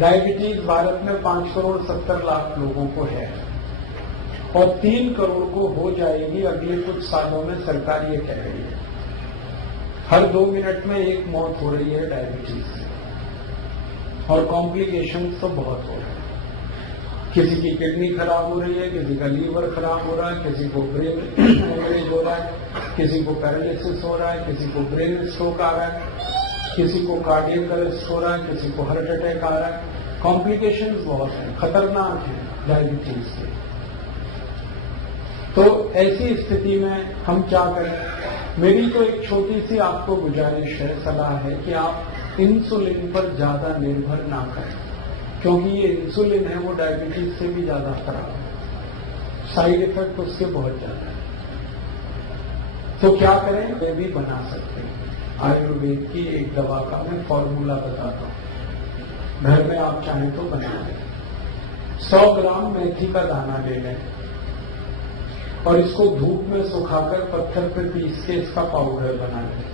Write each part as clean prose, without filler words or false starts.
Diabetes Bharat में 5 करोड़ 70 लाख लोगों को है और 3 करोड़ को हो जाएगी अगले कुछ सालों में, सरकार ये कह रही है। हर 2 मिनट में एक मौत हो रही है डायबिटीज से और कॉम्प्लिकेशंस तो बहुत हो रहे हैं। किसी की किडनी खराब हो रही है, किसी का लीवर खराब हो रहा है, किसी को ब्रेन हेमरेज हो रहा है, किसी को पैरालिसिस हो रहा है, किसी को ब्रेन स्ट्रोक आ रहा है, किसी को कार्डियक अरेस्ट हो रहा है, किसी को हार्ट अटैक आ रहा है। कॉम्प्लिकेशंस बहुत हैं, खतरनाक हैं डायबिटीज के। तो ऐसी स्थिति में हम क्या करें? मेरी तो एक छोटी सी आपको गुजारिश है, सलाह है कि आप इंसुलिन पर ज्यादा निर्भर ना करें, क्योंकि ये इंसुलिन है वो डायबिटीज से भी ज्यादा खराब है, साइड इफेक्ट उसके बहुत ज्यादा है। तो क्या करें? वे भी बना सकते हैं। आयुर्वेद की एक दवा का मैं फॉर्मूला बताता हूं, घर में आप चाहें तो बना लें। 100 ग्राम मेथी का दाना ले लें और इसको धूप में सुखाकर पत्थर पर पीस के इसका पाउडर बना लें।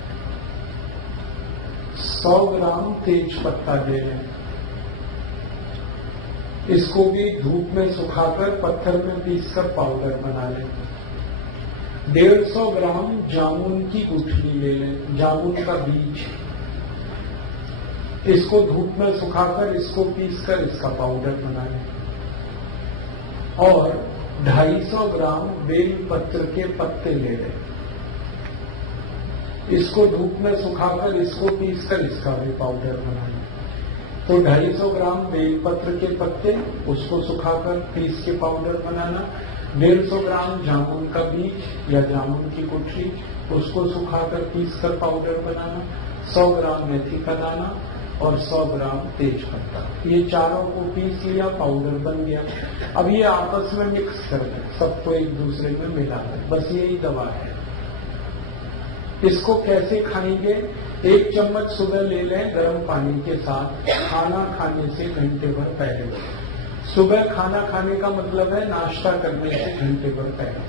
100 ग्राम तेज पत्ता ले लें, इसको भी धूप में सुखाकर पत्थर में पीसकर पाउडर बना लें। 150 ग्राम जामुन की गुठली ले लें, जामुन का बीज, इसको धूप में सुखाकर इसको पीसकर इसका पाउडर बना लें। और 250 ग्राम बेल पत्र के पत्ते ले लें, इसको धूप में सुखाकर इसको पीसकर इसका भी पाउडर बना लें। तो 250 ग्राम बेलपत्र के पत्ते, उसको सुखाकर पीस के पाउडर बनाना। 150 ग्राम जामुन का बीज या जामुन की गुठली, उसको सुखाकर पीसकर पाउडर बनाना। 100 ग्राम मेथी का दाना और 100 ग्राम तेज पत्ता, ये चारों को पीस लिया, पाउडर बन गया। अब ये आपस में मिक्स कर दें, सबको एक दूसरे में मिला दें, बस यही दवा है। इसको कैसे खाएंगे? 1 चम्मच सुबह ले लें गर्म पानी के साथ, खाना खाने से घंटे भर पहले। सुबह खाना खाने का मतलब है नाश्ता करने से घंटे भर पहले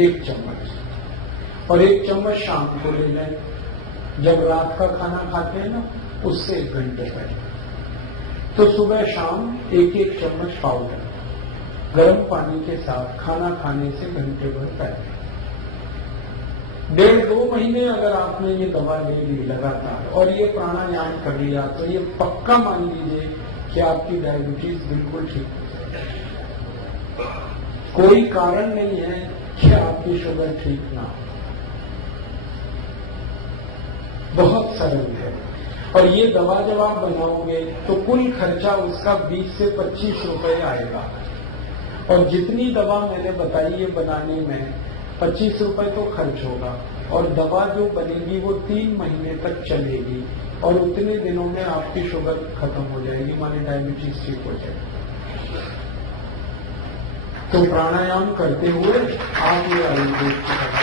1 चम्मच। और 1 चम्मच शाम को ले लें, जब रात का खाना खाते हैं ना, उससे 1 घंटे पहले। तो सुबह शाम 1-1 चम्मच पाउडर गर्म पानी के साथ खाना खाने से घंटे भर पहले। 1.5-2 महीने अगर आपने ये दवा ले ली लगातार और ये प्राणायाम कर लिया, तो ये पक्का मान लीजिए कि आपकी डायबिटीज बिल्कुल ठीक हो जाएगी। कोई कारण नहीं है कि आपकी शुगर ठीक ना हो, बहुत सरल है। और ये दवा जब आप बनाओगे तो कुल खर्चा उसका 20 से 25 रुपए आएगा। और जितनी दवा मैंने बताई है बनाने में, 25 रुपए तो खर्च होगा और दवा जो बनेगी वो 3 महीने तक चलेगी और उतने दिनों में आपकी शुगर खत्म हो जाएगी, माने डायबिटीज ठीक हो जाएगी। तो प्राणायाम करते हुए आप ये आयुर्वेद की दवा,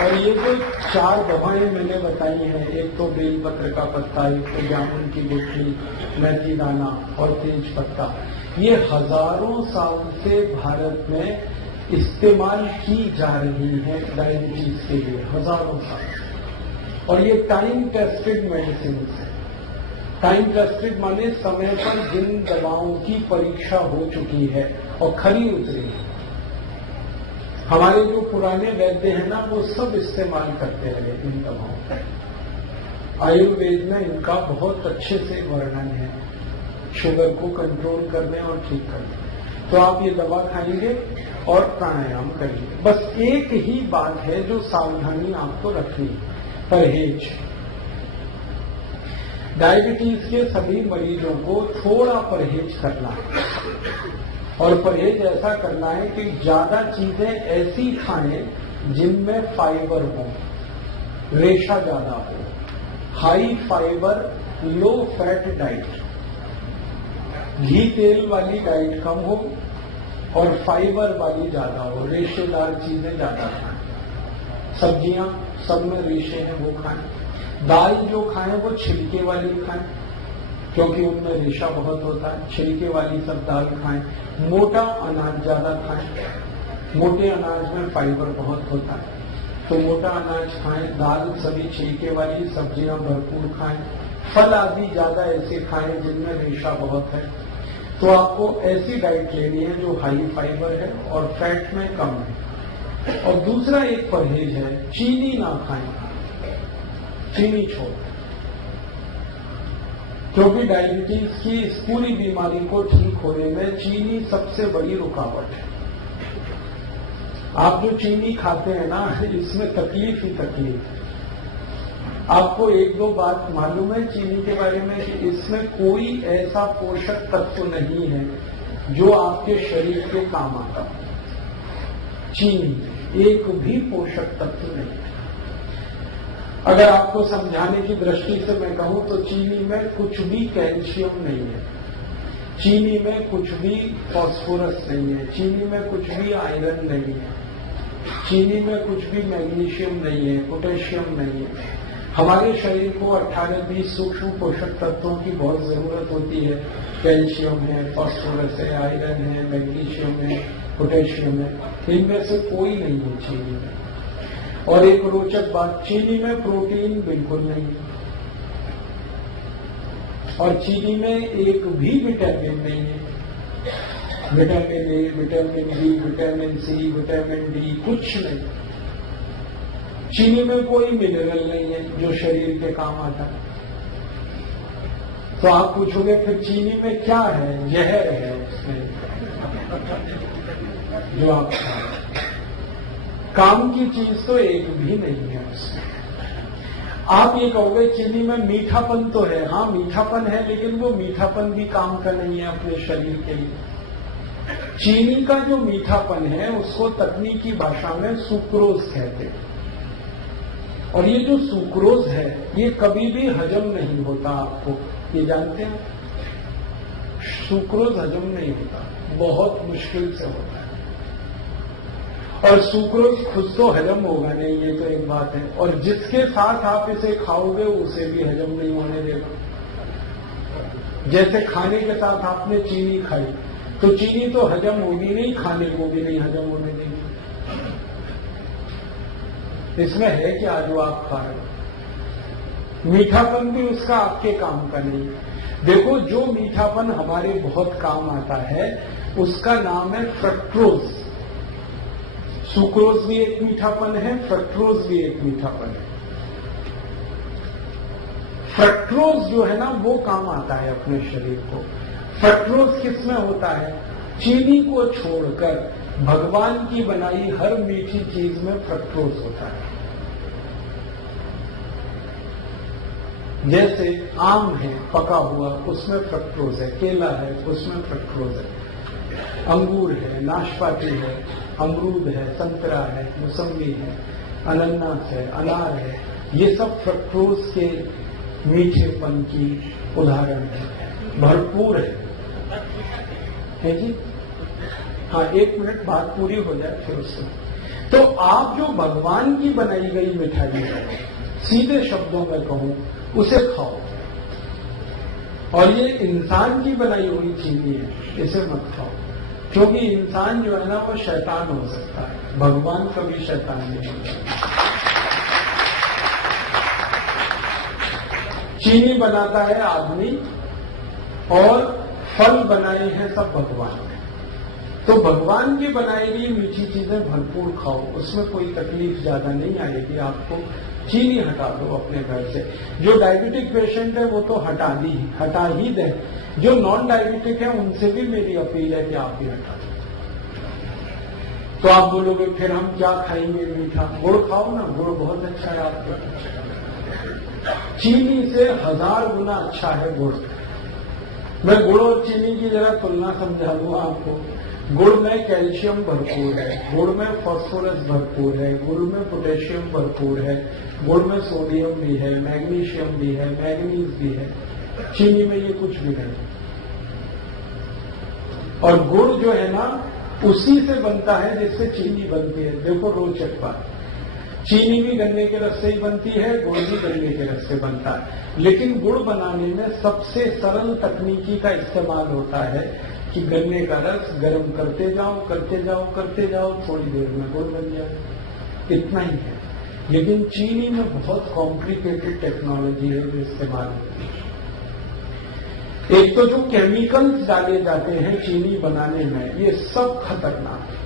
और ये जो 4 दवाएं मैंने बताई हैं, एक तो बेलपत्र का पत्ता, एक तो जामुन की गुठली, मेथी दाना और तेज पत्ता, ये हजारों साल से भारत में इस्तेमाल की जा रही है डायबिटीज के लिए, हजारों साल। और ये टाइम टेस्टेड मेडिसिन है। टाइम टेस्टेड माने समय पर जिन दवाओं की परीक्षा हो चुकी है और खरी उतरी है। हमारे जो पुराने वैद्य हैं ना, वो सब इस्तेमाल करते रहे इन दवाओं का। आयुर्वेद में इनका बहुत अच्छे से वर्णन है, शुगर को कंट्रोल करने और ठीक करने। तो आप ये दवा खाएंगे और प्राणायाम करिए। बस एक ही बात है जो सावधानी आपको रखनी है, परहेज। डायबिटीज के सभी मरीजों को थोड़ा परहेज करना है और परहेज ऐसा करना है कि ज्यादा चीजें ऐसी खाएं जिनमें फाइबर हो, रेशा ज्यादा हो, high fibre low fat diet, घी तेल वाली डाइट कम हो और फाइबर वाली ज्यादा हो, रेशेदार चीजें ज्यादा खाएं। सब्जियां सब में रेशे हैं वो खाएं। दाल जो खाएं वो छिलके वाली खाएं, क्योंकि उनमें रेशा बहुत होता है, छिलके वाली सब दाल खाएं। मोटा अनाज ज्यादा खाएं, मोटे अनाज में फाइबर बहुत होता है, तो मोटा अनाज खाएं। दाल सभी छिलके वाली, सब्जियां भरपूर खाएं, फल आदि ज्यादा ऐसे खाएं जिनमें रेशा बहुत है। तो आपको ऐसी डाइट लेनी है जो हाई फाइबर है और फैट में कम है। और दूसरा एक परहेज है, चीनी ना खाएं, चीनी छोड़, क्योंकि डायबिटीज की इस पूरी बीमारी को ठीक होने में चीनी सबसे बड़ी रुकावट है। आप जो चीनी खाते हैं ना, इसमें तकलीफ ही तकलीफ है। आपको एक दो बात मालूम है चीनी के बारे में कि इसमें कोई ऐसा पोषक तत्व नहीं है जो आपके शरीर के काम आता है। चीनी एक भी पोषक तत्व नहीं है। अगर आपको समझाने की दृष्टि से मैं कहूं तो चीनी में कुछ भी कैल्शियम नहीं है, चीनी में कुछ भी फास्फोरस नहीं है, चीनी में कुछ भी आयरन नहीं है, चीनी में कुछ भी मैग्नीशियम नहीं है, पोटेशियम नहीं है। हमारे शरीर को 18-20 सूक्ष्म पोषक तत्वों की बहुत जरूरत होती है। कैल्शियम है, फास्फोरस है, आयरन है, मैग्नीशियम है, पोटेशियम है, इनमें से कोई नहीं है चीनी में। और एक रोचक बात, चीनी में प्रोटीन बिल्कुल नहीं है और चीनी में एक भी विटामिन नहीं है। Vitamin A, vitamin B, vitamin C, vitamin D कुछ नहीं। चीनी में कोई मिनरल नहीं है जो शरीर के काम आता है। तो आप पूछोगे फिर चीनी में क्या है? जहर है उसमें जो आप खाएं। काम की चीज तो एक भी नहीं है उसमें। आप ये कहोगे चीनी में मीठापन तो है, हाँ मीठापन है, लेकिन वो मीठापन भी काम का नहीं है अपने शरीर के लिए। चीनी का जो मीठापन है उसको तकनीकी भाषा में सुक्रोज कहते हैं। और ये जो सुक्रोज है ये कभी भी हजम नहीं होता, आपको ये जानते हैं? सुक्रोज हजम नहीं होता, बहुत मुश्किल से होता है। और सुक्रोज खुद तो हजम होगा नहीं, ये तो एक बात है। और जिसके साथ आप इसे खाओगे उसे भी हजम नहीं होने देगा। जैसे खाने के साथ आपने चीनी खाई तो चीनी तो हजम होगी नहीं, खाने को भी नहीं हजम होने देगी। इसमें है क्या जो आप खा रहे हो? मीठापन भी उसका आपके काम का नहीं। देखो, जो मीठापन हमारे बहुत काम आता है उसका नाम है फ्रक्टोज। सुक्रोज भी एक मीठापन है, फ्रक्टोज भी एक मीठापन है। फ्रक्टोज जो है ना वो काम आता है अपने शरीर को। फ्रक्टोज किसमें होता है? चीनी को छोड़कर भगवान की बनाई हर मीठी चीज में फ्रक्टोज होता है। जैसे आम है पका हुआ, उसमें फ्रक्टोज है। केला है उसमें फ्रक्टोज है। अंगूर है, नाशपाती है, अमरूद है, संतरा है, मौसम्बी है, अनानास है, अनार है, ये सब फ्रक्टोज के मीठेपन की उदाहरण है। भरपूर है जी। हाँ, 1 मिनट बात पूरी हो जाए फिर उससे। तो आप जो भगवान की बनाई गई मिठाई है, सीधे शब्दों में कहूं, उसे खाओ। और ये इंसान की बनाई हुई चीनी है, इसे मत खाओ। क्योंकि इंसान जो है ना वो शैतान हो सकता है, भगवान कभी शैतान नहीं हो सकता। चीनी बनाता है आदमी और फल बनाए हैं सब भगवान ने। तो भगवान की बनाई गई मीठी चीजें भरपूर खाओ, उसमें कोई तकलीफ ज्यादा नहीं आएगी आपको। चीनी हटा दो अपने घर से। जो डायबिटिक पेशेंट है वो तो हटा ही दें। जो नॉन डायबिटिक है उनसे भी मेरी अपील है कि आप भी हटा दें। तो आप बोलोगे फिर हम क्या खाएंगे मीठा? गुड़ खाओ ना, गुड़ बहुत अच्छा है आपको। चीनी से 1000 गुना अच्छा है गुड़। मैं गुड़ और चीनी की जरा तुलना समझा दूं आपको। गुड़ में कैल्शियम भरपूर है, गुड़ में फास्फोरस भरपूर है, गुड़ में पोटेशियम भरपूर है, गुड़ में सोडियम भी है, मैग्नीशियम भी है, मैग्नीज भी है। चीनी में ये कुछ भी नहीं। और गुड़ जो है ना उसी से बनता है जिससे चीनी बनती है। देखो रोचक बात, चीनी भी गन्ने के रस से ही बनती है, गुड़ भी गन्ने के रस से बनता है। लेकिन गुड़ बनाने में सबसे सरल तकनीकी का इस्तेमाल होता है कि गन्ने का रस गर्म करते जाओ करते जाओ करते जाओ, थोड़ी देर में गुड़ बन जाए। इतना ही है। लेकिन चीनी में बहुत कॉम्प्लिकेटेड टेक्नोलॉजी है जो इस्तेमाल होती है। एक तो जो केमिकल्स डाले जाते हैं चीनी बनाने में, ये सब खतरनाक है।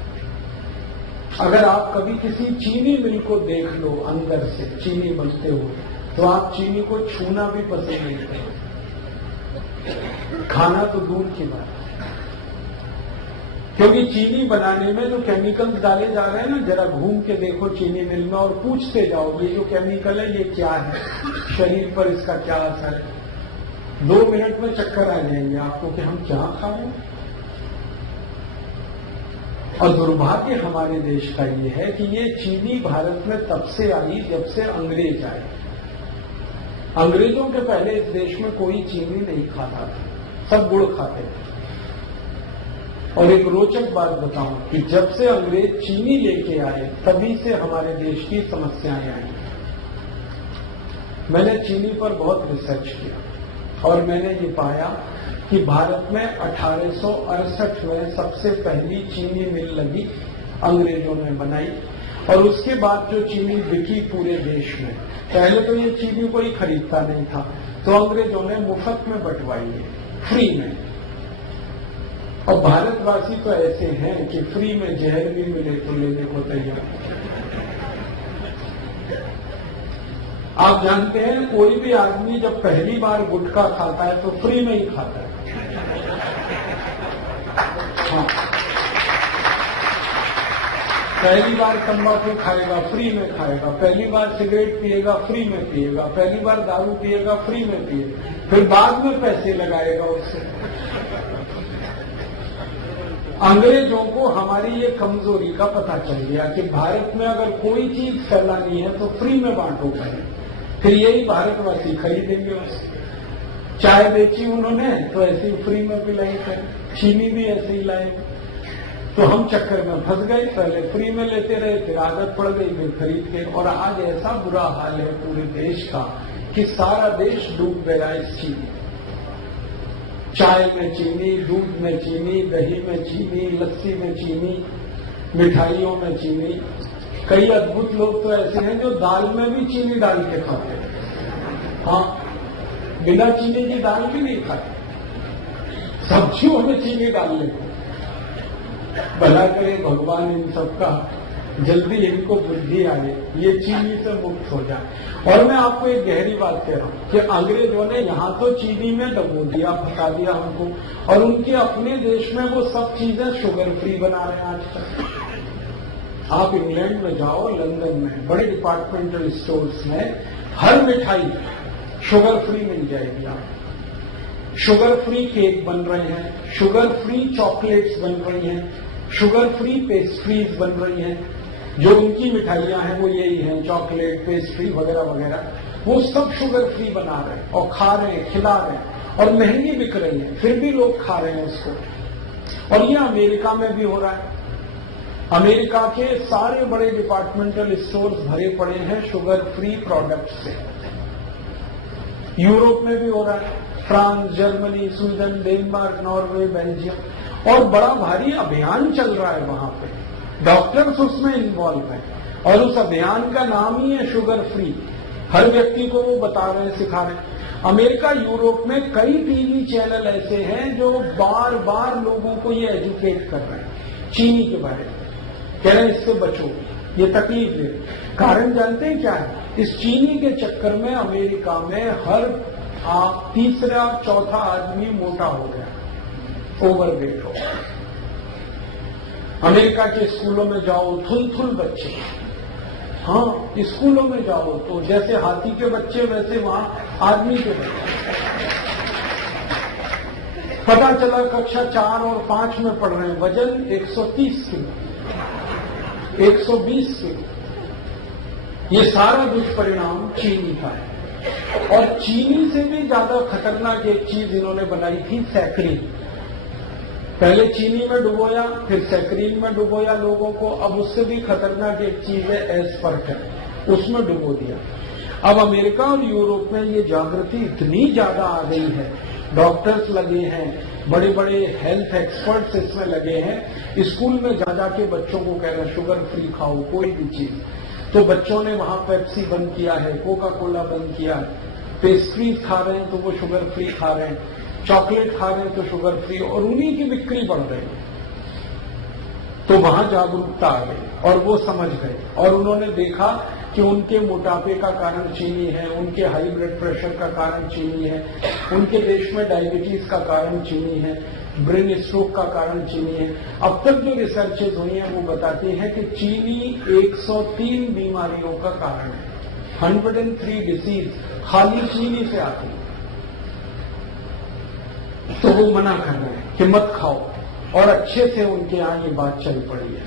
अगर आप कभी किसी चीनी मिल को देख लो अंदर से चीनी बनते हुए, तो आप चीनी को छूना भी पसंद नहीं करेंगे, खाना तो दूर की बात है। क्योंकि चीनी बनाने में जो केमिकल्स डाले जा रहे हैं ना, जरा घूम के देखो चीनी मिल में और पूछते जाओ ये जो केमिकल है ये क्या है, शरीर पर इसका क्या असर है। 2 मिनट में चक्कर आ जाएंगे आपको कि हम क्या खा रहे हैं। और दुर्भाग्य हमारे देश का ये है कि ये चीनी भारत में तब से आई जब से अंग्रेज आए। अंग्रेजों के पहले इस देश में कोई चीनी नहीं खाता था, सब गुड़ खाते थे। और एक रोचक बात बताऊं कि जब से अंग्रेज चीनी लेके आए तभी से हमारे देश की समस्याएं आई। मैंने चीनी पर बहुत रिसर्च किया और मैंने ये पाया कि भारत में 1868 में सबसे पहली चीनी मिल लगी, अंग्रेजों ने बनाई। और उसके बाद जो चीनी बिकी पूरे देश में, पहले तो ये चीनी कोई खरीदता नहीं था, तो अंग्रेजों ने मुफ्त में बंटवाई है, फ्री में। और भारतवासी तो ऐसे हैं कि फ्री में जहर भी मिले तो लेने को तैयार। आप जानते हैं कोई भी आदमी जब पहली बार गुटखा खाता है तो फ्री में ही खाता है। हाँ, पहली बार तंबाकू खाएगा फ्री में खाएगा, पहली बार सिगरेट पिएगा फ्री में पिएगा, पहली बार दारू पिएगा फ्री में पिएगा, फिर बाद में पैसे लगाएगा उससे। अंग्रेजों को हमारी ये कमजोरी का पता चल गया कि भारत में अगर कोई चीज फैलानी है तो फ्री में बांटो पहले, फिर यही भारतवासी खरीदेंगे उससे। चाय बेची उन्होंने तो ऐसे ही फ्री में पिलाई, फिर चीनी भी ऐसे ही लाए। तो हम चक्कर में फंस गए, पहले फ्री में लेते रहे, फिर आदत पड़ गई, फिर खरीद के। और आज ऐसा बुरा हाल है पूरे देश का कि सारा देश डूब गया इस चीनी। चाय में चीनी, दूध में चीनी, दही में चीनी, लस्सी में चीनी, मिठाइयों में चीनी। कई अद्भुत लोग तो ऐसे हैं जो दाल में भी चीनी डाल के खाते हैं। हाँ, बिना चीनी की दाल भी नहीं खाते, सब्जियों में चीनी डाल लेते। भला करे भगवान इन सबका जल्दी इनको बुद्धि आए, ये चीनी से मुक्त हो जाए। और मैं आपको एक गहरी बात कह रहा हूं कि अंग्रेजों ने यहां तो चीनी में डबो दिया, फंसा दिया हमको, और उनके अपने देश में वो सब चीजें शुगर फ्री बना रहे हैं आजकल। आप इंग्लैंड में जाओ, लंदन में बड़े डिपार्टमेंटल स्टोर्स में हर मिठाई शुगर फ्री मिल जाएगी। आप शुगर फ्री केक बन रहे हैं, शुगर फ्री चॉकलेट्स बन रही हैं, शुगर फ्री पेस्ट्रीज बन रही हैं। जो उनकी मिठाइयां हैं वो यही हैं, चॉकलेट, पेस्ट्री वगैरह वगैरह, वो सब शुगर फ्री बना रहे हैं और खा रहे हैं, खिला रहे हैं, और महंगी बिक रही है, फिर भी लोग खा रहे हैं उसको। और ये अमेरिका में भी हो रहा है। अमेरिका के सारे बड़े डिपार्टमेंटल स्टोर्स भरे पड़े हैं शुगर फ्री प्रोडक्ट से। यूरोप में भी हो रहा है, France, Germany, Sweden, Denmark, Norway, Belgium, और बड़ा भारी अभियान चल रहा है वहां पे। डॉक्टर्स उसमें इन्वॉल्व हैं और उस अभियान का नाम ही है शुगर फ्री। हर व्यक्ति को वो बता रहे हैं, सिखा रहे हैं। अमेरिका, यूरोप में कई टीवी चैनल ऐसे हैं जो बार बार लोगों को ये एजुकेट कर रहे हैं चीनी के बारे में, कह रहे हैं इससे बचो, ये तकलीफ दे। कारण जानते हैं क्या है? इस चीनी के चक्कर में अमेरिका में हर तीसरा चौथा आदमी मोटा हो गया, ओवरवेट हो गया। अमेरिका के स्कूलों में जाओ, थुल बच्चे। हाँ, स्कूलों में जाओ तो जैसे हाथी के बच्चे वैसे वहां आदमी के बच्चे। पता चला कक्षा 4 और 5 में पढ़ रहे हैं, वजन 130 किलो, 120 किलो। ये सारा दुष्परिणाम चीनी का है। और चीनी से भी ज्यादा खतरनाक एक चीज इन्होंने बनाई थी, सैकरीन। पहले चीनी में डुबोया, फिर सैकरीन में डुबोया लोगों को। अब उससे भी खतरनाक एक चीज है एस्पर्टन, उसमें डुबो दिया। अब अमेरिका और यूरोप में ये जागृति इतनी ज्यादा आ गई है, डॉक्टर्स लगे हैं, बड़े बड़े हेल्थ एक्सपर्ट्स इसमें लगे हैं। स्कूल में जा जाके बच्चों को कह रहे हैं शुगर फ्री खाओ कोई भी चीज। तो बच्चों ने वहां पेप्सी बंद किया है, कोका कोला बंद किया है, पेस्ट्रीज खा रहे हैं तो वो शुगर फ्री खा रहे हैं, चॉकलेट खा रहे हैं तो शुगर फ्री, और उन्हीं की बिक्री बढ़ रही है। तो वहां जागरूकता आ गई और वो समझ गए, और उन्होंने देखा कि उनके मोटापे का कारण चीनी है, उनके हाई ब्लड प्रेशर का कारण चीनी है, उनके देश में डायबिटीज का कारण चीनी है, ब्रेन स्ट्रोक का कारण चीनी है। अब तक जो रिसर्चेज हुई हैं वो बताती हैं कि चीनी 103 बीमारियों का कारण है। 103 डिसीज खाली चीनी से आती है। तो वो मना कर रहे हैं कि मत खाओ, और अच्छे से उनके यहां ये बात चल पड़ी है।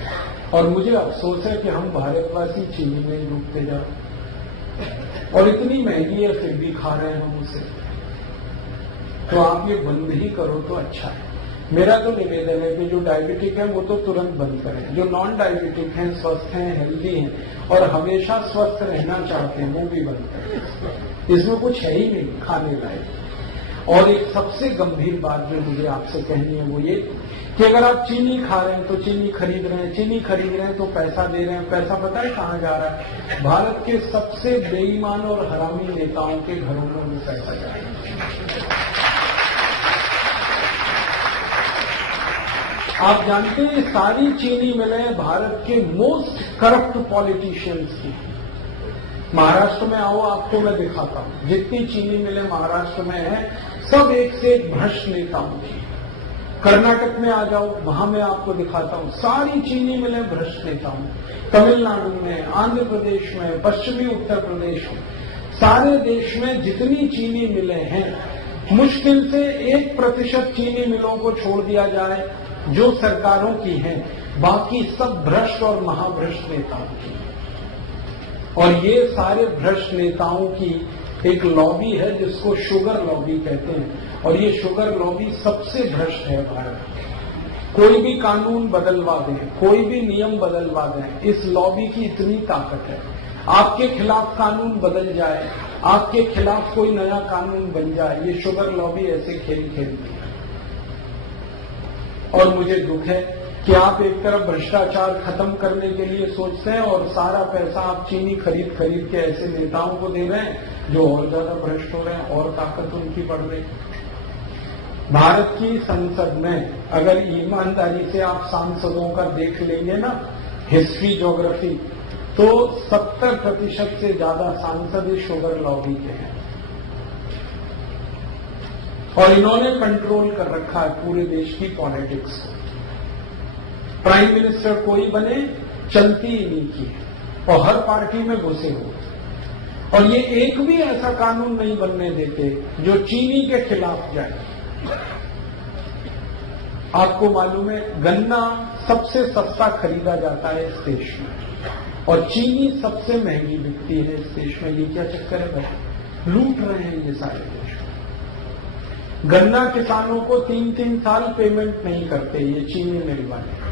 और मुझे अफसोस है कि हम भारतवासी चीनी में डूबते जा रहे हैं, और इतनी महंगी है फिर भी खा रहे हैं हम उसे। तो आप ये बंद ही करो तो अच्छा है। मेरा तो निवेदन है कि जो डायबिटिक है वो तो तुरंत बंद करें, जो नॉन डायबिटिक हैं, स्वस्थ हैं, हेल्दी हैं और हमेशा स्वस्थ रहना चाहते हैं, वो भी बंद करें। इसमें कुछ है ही नहीं खाने लायक। और एक सबसे गंभीर बात जो मुझे आपसे कहनी है वो ये कि अगर आप चीनी खा रहे हैं तो चीनी खरीद रहे हैं, चीनी खरीद रहे हैं तो पैसा दे रहे हैं। पैसा पता है कहां जा रहा है? भारत के सबसे बेईमान और हरामी नेताओं के घरों में वो पैसा जा रहा है। आप जानते हैं सारी चीनी मिलें भारत के मोस्ट करप्ट पॉलिटिशियंस की। महाराष्ट्र में आओ, आपको मैं दिखाता हूं, जितनी चीनी मिलें महाराष्ट्र में है सब एक से एक भ्रष्ट नेताओं की। कर्नाटक में आ जाओ, वहां मैं आपको दिखाता हूं, सारी चीनी मिलें भ्रष्ट नेताओं। तमिलनाडु में, आंध्र प्रदेश में, पश्चिमी उत्तर प्रदेश में, सारे देश में जितनी चीनी मिलें हैं, मुश्किल से 1% चीनी मिलों को छोड़ दिया जाए जो सरकारों की हैं, बाकी सब भ्रष्ट और महाभ्रष्ट नेताओं की। और ये सारे भ्रष्ट नेताओं की एक लॉबी है जिसको शुगर लॉबी कहते हैं, और ये शुगर लॉबी सबसे भ्रष्ट है भारत। कोई भी कानून बदलवा दें, कोई भी नियम बदलवा दें, इस लॉबी की इतनी ताकत है। आपके खिलाफ कानून बदल जाए, आपके खिलाफ कोई नया कानून बन जाए, ये शुगर लॉबी ऐसे खेल खेलती है। और मुझे दुख है कि आप एक तरफ भ्रष्टाचार खत्म करने के लिए सोचते हैं और सारा पैसा आप चीनी खरीद खरीद के ऐसे नेताओं को दे रहे हैं जो और ज्यादा भ्रष्ट हो रहे हैं और ताकत उनकी बढ़ रही है। भारत की संसद में अगर ईमानदारी से आप सांसदों का देख लेंगे ना हिस्ट्री ज्योग्राफी, तो 70% से ज्यादा सांसद इस शुगर लॉबी के हैं। और इन्होंने कंट्रोल कर रखा है पूरे देश की पॉलिटिक्स को। प्राइम मिनिस्टर कोई बने, चलती ही नहीं की, और हर पार्टी में घुसे हो। और ये एक भी ऐसा कानून नहीं बनने देते जो चीनी के खिलाफ जाए। आपको मालूम है गन्ना सबसे सस्ता खरीदा जाता है इस देश में, और चीनी सबसे महंगी बिकती है इस देश में। ये क्या चक्कर है भाई? लूट रहे हैं ये सारे देश। गन्ना किसानों को 3-3 साल पेमेंट नहीं करते ये चीनी मिल वाले।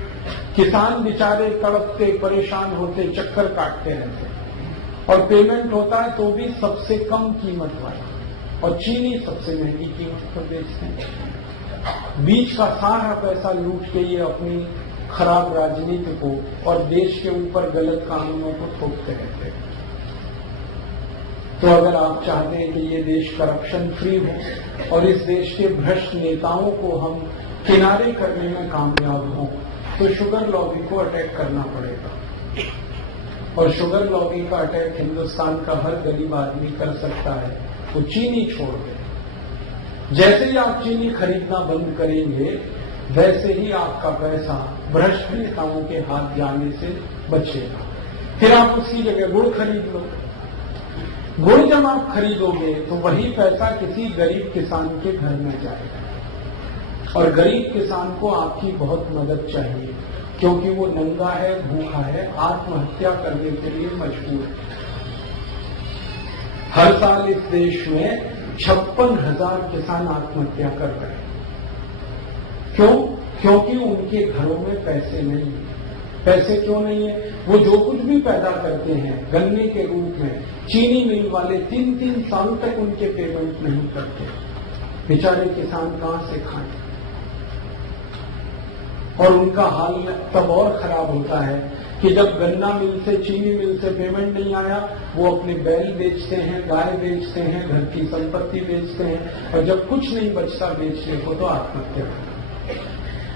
किसान बेचारे तड़पते, परेशान होते, चक्कर काटते रहते, और पेमेंट होता है तो भी सबसे कम कीमत वाला, और चीनी सबसे महंगी कीमत पर बेचते हैं। बीच का सारा पैसा लूट के ये अपनी खराब राजनीति को और देश के ऊपर गलत कानूनों को थोपते रहते हैं। तो अगर आप चाहते हैं कि ये देश करप्शन फ्री हो और इस देश के भ्रष्ट नेताओं को हम किनारे करने में कामयाब हों, तो शुगर लॉबी को अटैक करना पड़ेगा। और शुगर लॉबी का अटैक हिंदुस्तान का हर गरीब आदमी कर सकता है। वो चीनी छोड़ दे। जैसे ही आप चीनी खरीदना बंद करेंगे, वैसे ही आपका पैसा भ्रष्ट नेताओं के हाथ जाने से बचेगा। फिर आप उसकी जगह गुड़ खरीद लो। गुड़ जब आप खरीदोगे तो वही पैसा किसी गरीब किसान के घर में जाएगा, और गरीब किसान को आपकी बहुत मदद चाहिए, क्योंकि वो नंगा है, भूखा है, आत्महत्या करने के लिए मजबूर है। हर साल इस देश में 56,000 किसान आत्महत्या कर रहे हैं। क्यों? क्योंकि उनके घरों में पैसे नहीं है। पैसे क्यों नहीं है? वो जो कुछ भी पैदा करते हैं गन्ने के रूप में, चीनी मिल वाले 3-3 साल तक उनके पेमेंट नहीं करते। बेचारे किसान कहां से खाएं? और उनका हाल तब और खराब होता है कि जब गन्ना मिल से, चीनी मिल से पेमेंट नहीं आया, वो अपने बैल बेचते हैं, गाय बेचते हैं, घर की संपत्ति बेचते हैं, और जब कुछ नहीं बचता बेचने को तो आत्महत्या करते हैं।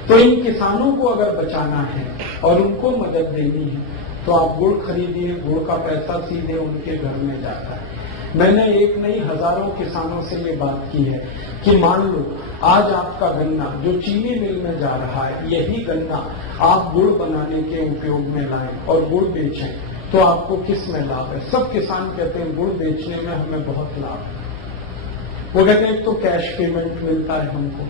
तो इन किसानों को अगर बचाना है और उनको मदद देनी है तो आप गुड़ खरीदिए, गुड़ का पैसा सीधे उनके घर में जाता है। मैंने एक नहीं हजारों किसानों से ये बात की है कि मान लो आज आपका गन्ना जो चीनी मिल में जा रहा है, यही गन्ना आप गुड़ बनाने के उपयोग में लाएं और गुड़ बेचें, तो आपको किस में लाभ है? सब किसान कहते हैं गुड़ बेचने में हमें बहुत लाभ है। वो कहते हैं एक तो कैश पेमेंट मिलता है हमको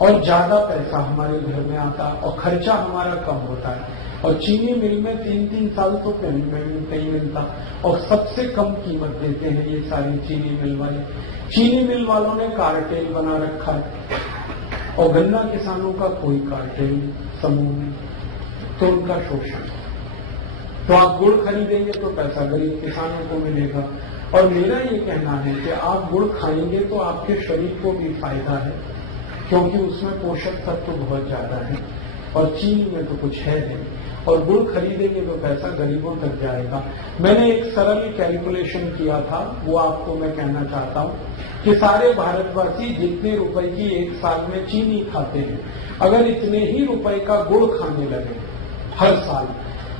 और ज्यादा पैसा हमारे घर में आता है और खर्चा हमारा कम होता है, और चीनी मिल में 3-3 साल तो पेमेंट नहीं मिलता और सबसे कम कीमत देते हैं ये सारी चीनी मिल वाले। चीनी मिल वालों ने कार्टेल बना रखा है और गन्ना किसानों का कोई कार्टेल समूह नहीं, तो उनका शोषण। तो आप गुड़ खरीदेंगे तो पैसा गरीब किसानों को मिलेगा। और मेरा ये कहना है कि आप गुड़ खाएंगे तो आपके शरीर को भी फायदा है, क्योंकि उसमें पोषक तत्व बहुत ज्यादा है और चीनी में तो कुछ है नहीं, और गुड़ खरीदेंगे तो पैसा गरीबों तक जाएगा। मैंने एक सरल कैलकुलेशन किया था, वो आपको मैं कहना चाहता हूं कि सारे भारतवासी जितने रुपए की एक साल में चीनी खाते हैं, अगर इतने ही रुपए का गुड़ खाने लगे हर साल,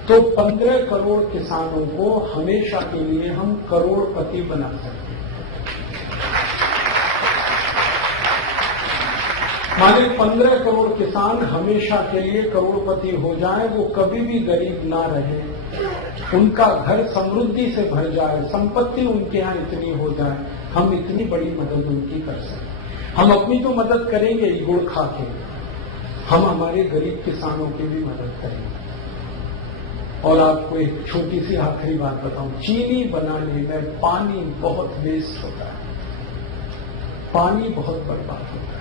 तो 15 करोड़ किसानों को हमेशा के लिए हम करोड़पति बना सकते हैं। माने 15 करोड़ किसान हमेशा के लिए करोड़पति हो जाए, वो कभी भी गरीब ना रहे, उनका घर समृद्धि से भर जाए, संपत्ति उनके यहाँ इतनी हो जाए, हम इतनी बड़ी मदद उनकी कर सकते। हम अपनी तो मदद करेंगे ही गुड़ खा के, हम हमारे गरीब किसानों की भी मदद करेंगे। और आपको एक छोटी सी आखिरी बात बताऊं, चीनी बनाने में पानी बहुत वेस्ट होता है, पानी बहुत बर्बाद होता है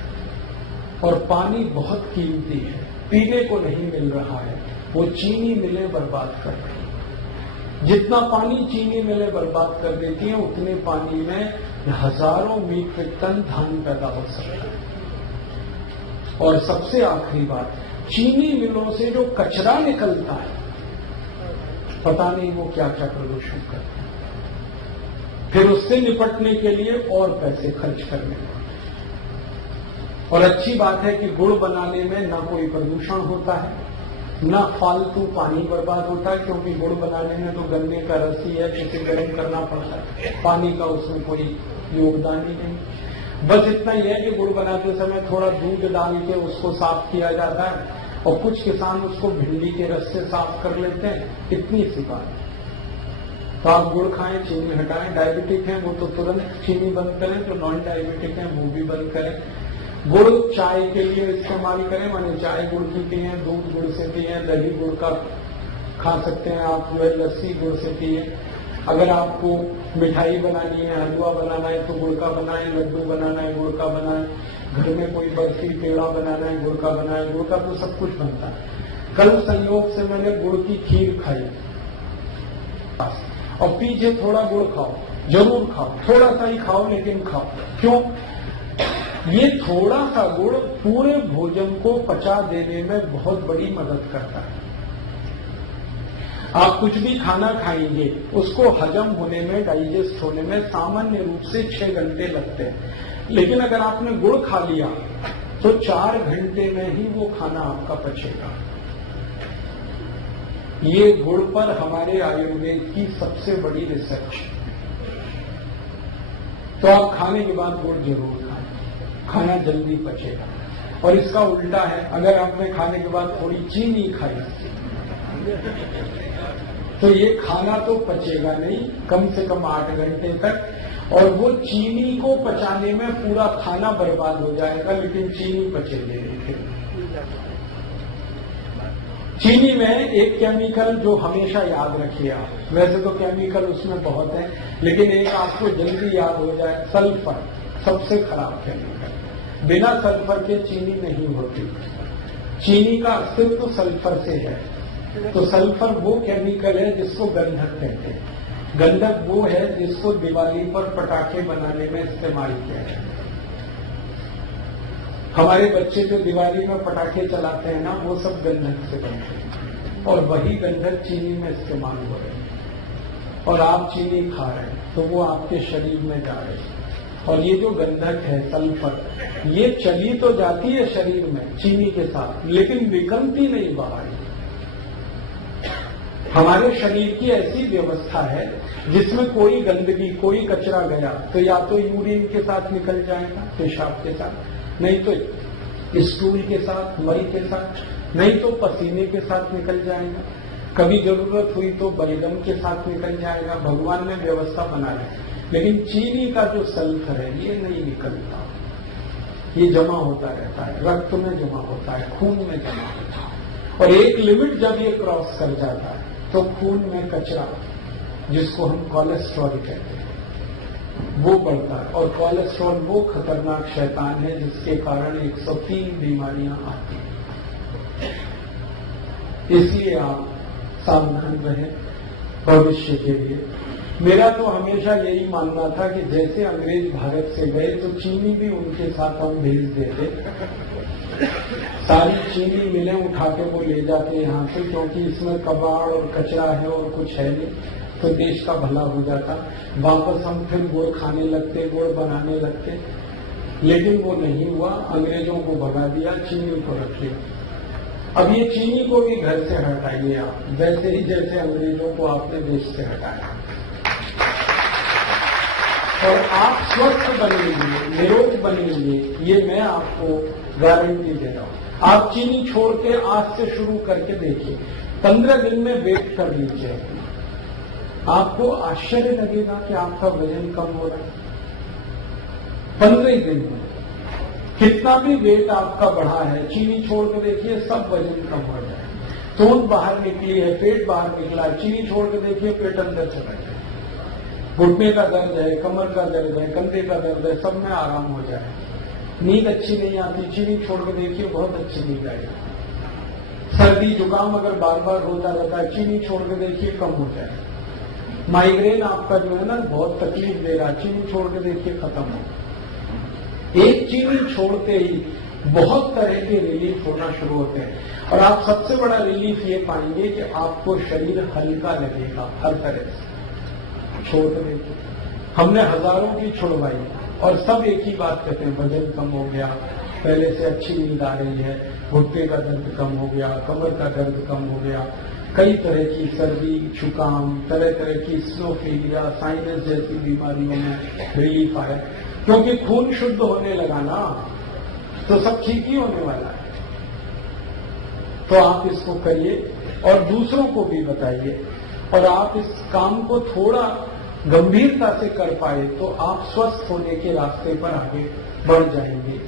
और पानी बहुत कीमती है, पीने को नहीं मिल रहा है, वो चीनी मिलें बर्बाद कर रही है। जितना पानी चीनी मिलें बर्बाद कर देती हैं, उतने पानी में हजारों मीट्रिक टन धान पैदा हो सकता है। और सबसे आखिरी बात, चीनी मिलों से जो कचरा निकलता है, पता नहीं वो क्या क्या प्रदूषण करता है, फिर उससे निपटने के लिए और पैसे खर्च करने पड़ते। और अच्छी बात है कि गुड़ बनाने में ना कोई प्रदूषण होता है, ना फालतू पानी बर्बाद होता है, क्योंकि गुड़ बनाने में तो गन्ने का रस ही है, जिसे गर्म करना पड़ता है, पानी का उसमें कोई योगदान ही नहीं। बस इतना ही है कि गुड़ बनाते समय थोड़ा दूध डाल के उसको साफ किया जाता है और कुछ किसान उसको भिंडी के रस से साफ कर लेते हैं, इतनी सी बात। तो आप गुड़ खाएं, चीनी हटाएं। डायबिटिक है वो तो तुरंत चीनी बंद करें, जो नॉन डायबिटिक है वो भी बंद करें। गुड़ चाय के लिए इस्तेमाल करें, माने चाय गुड़ की पिए, दूध गुड़ से पिए, दही गुड़ का खा सकते हैं आप, जो है लस्सी गुड़ से पिए। अगर आपको मिठाई बनानी है, हलवा बनाना है तो गुड़ का बनाएं, लड्डू बनाना है गुड़ का बनाएं, घर में कोई बर्फी पेड़ा बनाना है गुड़ का बनाएं, गुड़ का तो सब कुछ बनता है। कल संयोग से मैंने गुड़ की खीर खाई और पीछे थोड़ा गुड़ खाओ, जरूर खाओ, थोड़ा सा ही खाओ लेकिन खाओ। क्यों? ये थोड़ा सा गुड़ पूरे भोजन को पचा देने में बहुत बड़ी मदद करता है। आप कुछ भी खाना खाएंगे, उसको हजम होने में, डाइजेस्ट होने में सामान्य रूप से 6 घंटे लगते हैं, लेकिन अगर आपने गुड़ खा लिया तो 4 घंटे में ही वो खाना आपका पचेगा। ये गुड़ पर हमारे आयुर्वेद की सबसे बड़ी रिसर्च। तो आप खाने के बाद गुड़ जरूर खाएं, खाना जल्दी पचेगा। और इसका उल्टा है, अगर आपने खाने के बाद थोड़ी चीनी खाई तो ये खाना तो पचेगा नहीं, कम से कम 8 घंटे तक, और वो चीनी को पचाने में पूरा खाना बर्बाद हो जाएगा, लेकिन चीनी पचेगी नहीं। चीनी में एक केमिकल जो हमेशा याद रखिए आप, वैसे तो केमिकल उसमें बहुत है, लेकिन एक आपको जल्दी याद हो जाए, सल्फर सबसे खराब केमिकल। बिना सल्फर के चीनी नहीं होती। चीनी का अस्तित्व सल्फर से है। तो सल्फर वो केमिकल है जिसको गंधक कहते हैं। गंधक वो है जिसको दिवाली पर पटाखे बनाने में इस्तेमाल किया जाता है। हमारे बच्चे जो दिवाली में पटाखे चलाते हैं ना, वो सब गंधक से बनते हैं। और वही गंधक चीनी में इस्तेमाल हो रहे हैं और आप चीनी खा रहे हैं तो वो आपके शरीर में जा रहे हैं। और ये जो गंधक है सल्फर, ये चली तो जाती है शरीर में चीनी के साथ, लेकिन निकलती नहीं बाहर। हमारे शरीर की ऐसी व्यवस्था है जिसमें कोई गंदगी, कोई कचरा गया तो या तो यूरिन के साथ निकल जाएगा, पेशाब के साथ, नहीं तो स्टूल के साथ, मल के साथ, नहीं तो पसीने के साथ निकल जाएगा, कभी जरूरत हुई तो बलगम के साथ निकल जाएगा। भगवान ने व्यवस्था बना ली। लेकिन चीनी का जो सल्फर है ये नहीं निकलता, ये जमा होता रहता है, रक्त में जमा होता है, खून में जमा होता है। और एक लिमिट जब ये क्रॉस कर जाता है तो खून में कचरा, जिसको हम कोलेस्ट्रॉल कहते हैं, वो बढ़ता है। और कोलेस्ट्रॉल वो खतरनाक शैतान है जिसके कारण 103 बीमारियां आती हैं। इसलिए आप सावधान रहें भविष्य के लिए। मेरा तो हमेशा यही मानना था कि जैसे अंग्रेज भारत से गए तो चीनी भी उनके साथ हम भेज देते, सारी चीनी मिलें उठा के वो ले जाते यहाँ से, क्योंकि इसमें कबाड़ और कचरा है और कुछ है नहीं, तो देश का भला हो जाता। वापस हम फिर गुड़ खाने लगते, गुड़ बनाने लगते, लेकिन वो नहीं हुआ। अंग्रेजों को भगा दिया, चीनी को रख लिया। अब ये चीनी को भी घर से हटाइए आप, वैसे ही जैसे अंग्रेजों को आपने देश से हटाया, और आप स्वस्थ बनेंगे, निरोग बनेंगे, ये मैं आपको गारंटी दे रहा हूं। आप चीनी छोड़ के आज से शुरू करके देखिए, 15 दिन में वेट कर लीजिए, आपको आश्चर्य लगेगा कि आपका वजन कम हो रहा है। 15 दिन में कितना भी वेट आपका बढ़ा है, चीनी छोड़ के देखिए, सब वजन कम हो जाए। तोंद बाहर निकली है, पेट बाहर निकला है, चीनी छोड़ के देखिए, पेट अंदर चला जाए। घुटने का दर्द है, कमर का दर्द है, कंधे का दर्द है, सब में आराम हो जाए। नींद अच्छी नहीं आती, चीनी छोड़ के देखिए, बहुत अच्छी नींद आएगी। सर्दी जुकाम अगर बार बार होता रहता है, चीनी छोड़ के देखिए, कम हो जाए। माइग्रेन आपका जो है ना बहुत तकलीफ दे रहा, चीनी छोड़ के देखिए, खत्म हो। एक चीनी छोड़ते ही बहुत तरह के रिलीफ होना शुरू होते हैं। और आप सबसे बड़ा रिलीफ ये पाएंगे कि आपको शरीर हल्का लगेगा हर तरह से। छोड़ने की हमने हजारों की छुड़वाई और सब एक ही बात कहते हैं, वजन कम हो गया, पहले से अच्छी नींद आ रही है, घुटने का दर्द कम हो गया, कमर का दर्द कम हो गया, कई तरह की सर्दी, जुकाम, तरह तरह की स्नोफीलिया, साइनस जैसी बीमारियों में रिलीफ आया। क्योंकि खून शुद्ध होने लगा ना, तो सब ठीक ही होने वाला है। तो आप इसको करिए और दूसरों को भी बताइए, और आप इस काम को थोड़ा गंभीरता से कर पाए तो आप स्वस्थ होने के रास्ते पर आगे बढ़ जाएंगे।